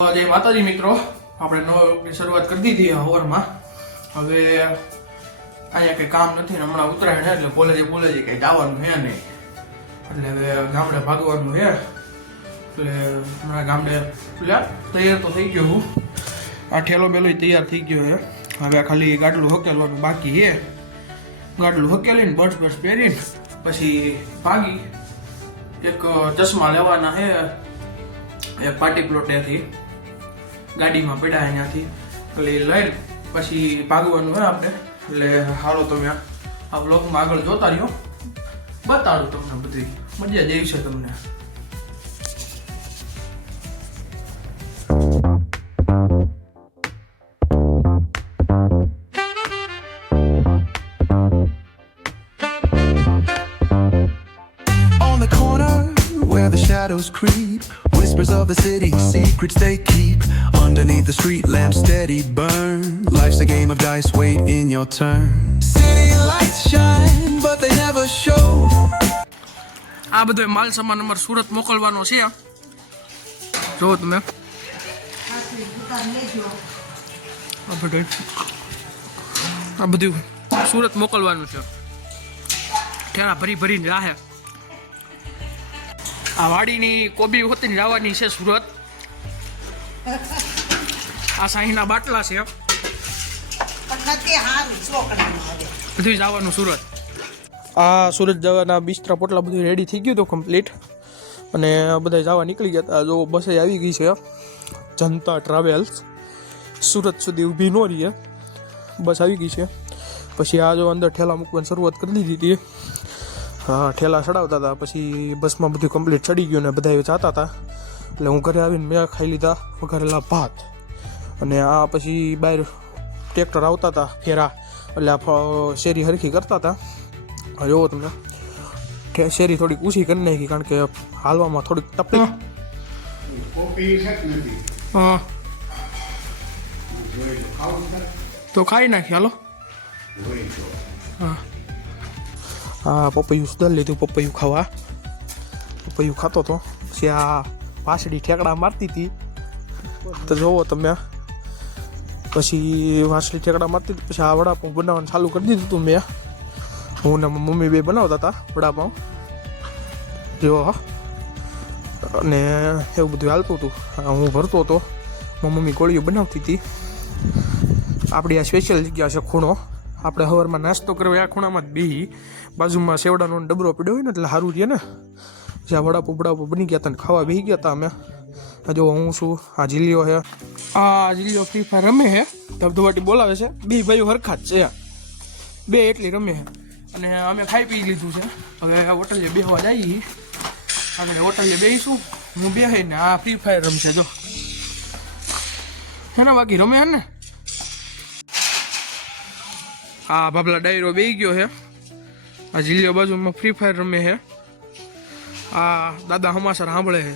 जय माताजी मित्रों, આપણે નવા વ્લોગની શરૂઆત કરી દીધી હવારમાં। હવે અહીંયા કંઈ કામ નથી ને હમણાં ઉતરાયણ છે એટલે કોલેજે કંઈ જવાનું છે નહીં, એટલે હવે ગામડે ભાગવાનું છે। એટલે હમણાં ગામડે તૈયાર તો થઈ ગયો હું, આ ઠેલો બેલો તૈયાર થઈ ગયો છે। હવે ખાલી ગાડલું હકેલવાનું બાકી છે। ગાડલું હકેલીને બર્ડ્સ પહેરીને પછી ભાગી એક ચશ્મા લેવાના છે એક પાર્ટી પ્લોટેથી ગાડીમાં પડ્યા અહીંયાથી એટલે લઈને પછી ભાગવાનું હોય આપણે। એટલે હાલો તમે આ વ્લોગમાં આગળ જોતા રહ્યો, બતાડું તમને બધી મજા જ આવી છે તમને। On the corner where the shadows creep, whispers of the city, secrets they keep. Underneath the street lamp steady burn. Life's a game of dice, wait in your turn. City lights shine, but they never show. આ બધો માલ સામાન અમાર સુરત મોકલવાનો છે। જો તમે આ બધું સુરત મોકલવાનું છે। ઠેલા ભરીને રાહે આ વાડીની કોબી હોતી જવાની છે સુરત। આ સાહીના બાટલા છે, બધું જવાનું સુરત। આ સુરત જવાના બિસ્તરા પોટલા બધું રેડી થઈ ગયું હતું કમ્પ્લીટ, અને બધા જવા નીકળી ગયા હતા। જો બસે આવી ગઈ છે જનતા ટ્રાવેલ્સ, સુરત સુધી ઊભી ન રહીએ, બસ આવી ગઈ છે। પછી આ જો અંદર ઠેલા મૂકવાની શરૂઆત કરી દીધી હતી। હા, ઠેલા ચડાવતા હતા, પછી બસમાં બધું કમ્પ્લીટ ચડી ગયું ને બધા જતા હતા। એટલે હું ઘરે આવીને મેં ખાઈ લીધા વઘારેલા ભાત, અને આ પછી બહાર ટ્રેક્ટર આવતા હતા ફેરા, એટલે આ શેરી હરખી કરતા હતા। જોવો તમને શેરી થોડીક ઊંચી કરી નાખી, કારણ કે હાલવામાં થોડીક તકલીફ। હા તો ખાઈ નાખી, હાલો। હા હા, પપૈયું સુધારી લીધું, પપૈયું ખાવા, પપૈયું ખાતો હતો। પછી આ વાસળી ઠેકડા મારતી હતી તો જોવો તમે, પછી વાસળી ઠેકડા મારતી હતી, પછી આ વડાપાઉં બનાવવાનું ચાલુ કરી દીધું હતું મેં। હું ને મમ્મી બે બનાવતા હતા વડાપાઉં, જો, અને એવું બધું હાલતું હતું। હું ભરતો હતો, મમ્મી ગોળીઓ બનાવતી હતી। આપણી આ સ્પેશિયલ જગ્યા છે ખૂણો, આપણે સવારમાં નાસ્તો કરવા આ ખૂણામાં જ બેહી, બાજુમાં સેવડાનો ડબરો પડ્યો હોય ને એટલે સારું રહે ને। જ્યાં વડાપાઉં બની ગયા હતા ને ખાવા બેસી ગયા હતા અમે। જો હું છું, આ જીલીઓ છે, આ જીલીઓ ફ્રી ફાયર રમે છે, ધબધબાટી બોલાવે છે। બે ભાઈઓ હરખા જ છે, બે એટલી રમે છે। અને અમે ખાઈ પી લીધું છે, હવે હોટલે બેસવા જઈએ, અને હોટલે બેસીશું, હું બેસીને આ ફ્રી ફાયર રમશે જો છે ને, બાકી રમે ને। આ બાબલા ડાયરો બેસી ગયો છે, આ જીલીઓ બાજુમાં ફ્રી ફાયર રમે છે, આ દાદા હમાસર સાંભળે છે।